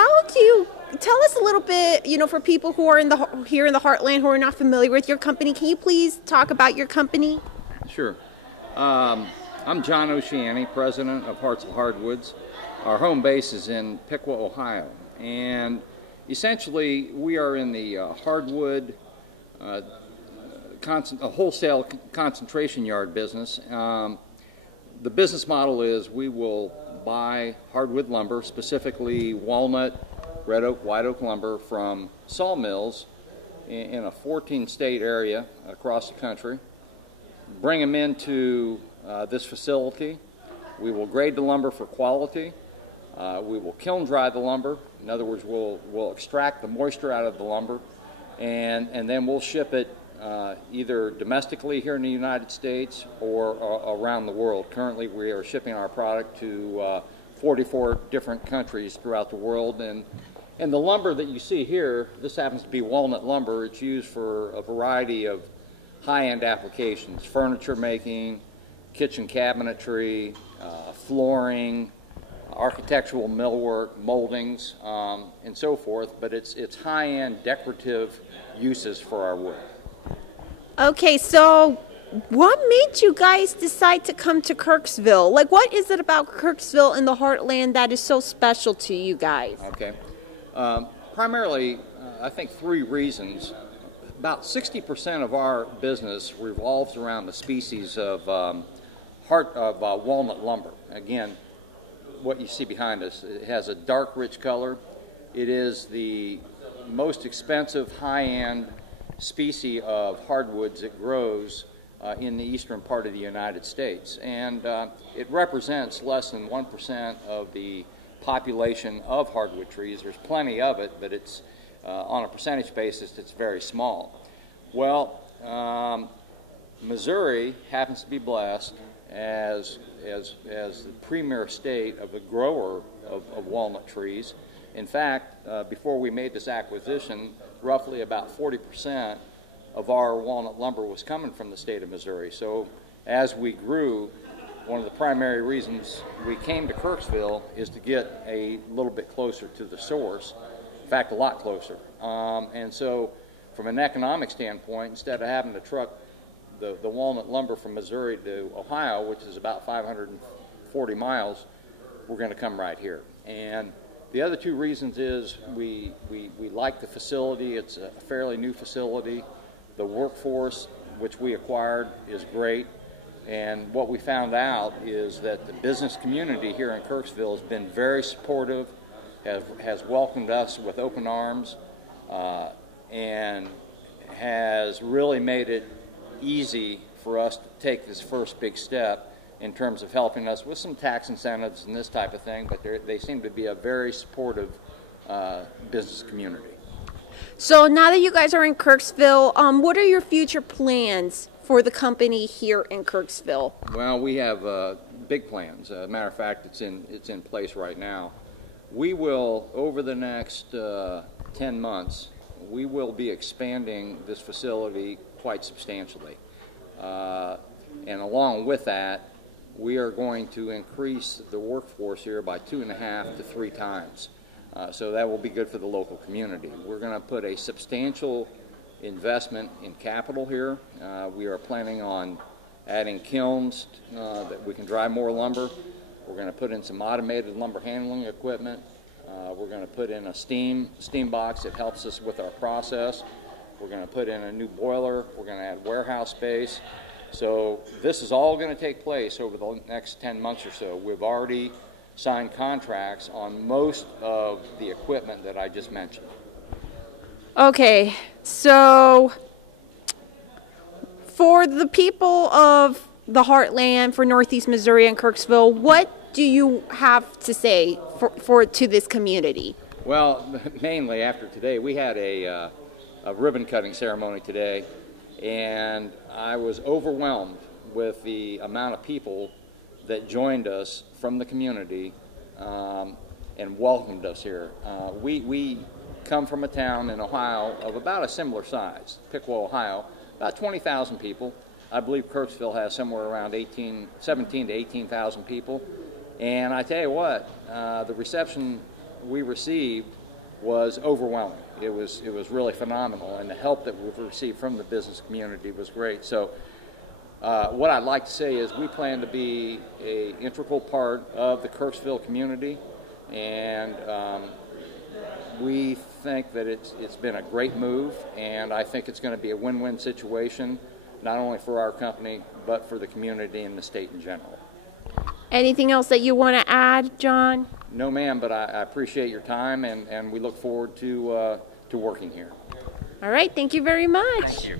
how do you tell us a little bit, for people who are here in the Heartland who are not familiar with your company, can you please talk about your company? Sure. I'm John Oceani, president of Hartzell Hardwoods. Our home base is in Piqua, Ohio, and essentially we are in the hardwood a wholesale concentration yard business. The business model is we will buy hardwood lumber, specifically walnut, red oak, white oak lumber from sawmills in a 14-state area across the country, bring them into this facility. We will grade the lumber for quality. We will kiln dry the lumber. In other words, we'll extract the moisture out of the lumber, and then we'll ship it either domestically here in the United States or around the world. Currently, we are shipping our product to 44 different countries throughout the world. And the lumber that you see here, this happens to be walnut lumber. It's used for a variety of high-end applications: furniture making, kitchen cabinetry, flooring, architectural millwork, moldings, and so forth. But it's high-end decorative uses for our wood. Okay, so what made you guys decide to come to Kirksville? Like, what is it about Kirksville in the Heartland that is so special to you guys? Okay. Primarily, I think 3 reasons. About 60% of our business revolves around the species of walnut lumber. Again, what you see behind us, it has a dark, rich color. It is the most expensive, high-end species of hardwoods that grows in the eastern part of the United States. And it represents less than 1% of the population of hardwood trees. There's plenty of it, but it's on a percentage basis, it's very small. Well, Missouri happens to be blessed as the premier state of a grower of walnut trees. In fact, before we made this acquisition, roughly about 40% of our walnut lumber was coming from the state of Missouri. So as we grew, one of the primary reasons we came to Kirksville is to get a little bit closer to the source. In fact, a lot closer. And so from an economic standpoint, instead of having to truck the walnut lumber from Missouri to Ohio, which is about 540 miles, we're going to come right here. And the other 2 reasons is we like the facility. It's a fairly new facility. The workforce, which we acquired, is great. And what we found out is that the business community here in Kirksville has been very supportive, has welcomed us with open arms, and has really made it easy for us to take this first big step in terms of helping us with some tax incentives and this type of thing, but they seem to be a very supportive business community. So now that you guys are in Kirksville, what are your future plans for the company here in Kirksville? Well, we have big plans. As a matter of fact, it's in place right now. We will, over the next 10 months, we will be expanding this facility quite substantially. And along with that, we are going to increase the workforce here by 2.5 to 3 times. So that will be good for the local community. We're going to put a substantial investment in capital here. We are planning on adding kilns that we can dry more lumber. We're going to put in some automated lumber handling equipment. We're going to put in a steam box that helps us with our process. We're going to put in a new boiler. We're going to add warehouse space. So this is all going to take place over the next 10 months or so. We've already signed contracts on most of the equipment that I just mentioned. Okay, so for the people of the Heartland, for Northeast Missouri and Kirksville, what do you have to say to this community? Well, mainly after today, we had a ribbon cutting ceremony today, and I was overwhelmed with the amount of people that joined us from the community and welcomed us here. We come from a town in Ohio of about a similar size, Piqua, Ohio, about 20,000 people. I believe Kirksville has somewhere around 17 to 18,000 people. And I tell you what, the reception we received was overwhelming. It was really phenomenal, and the help that we've received from the business community was great. So what I'd like to say is we plan to be an integral part of the Kirksville community, and we think that it's been a great move, and I think it's going to be a win-win situation, not only for our company, but for the community and the state in general. Anything else that you want to add, John? No, ma'am, but I appreciate your time, and we look forward to working here. All right, thank you very much. Thank you.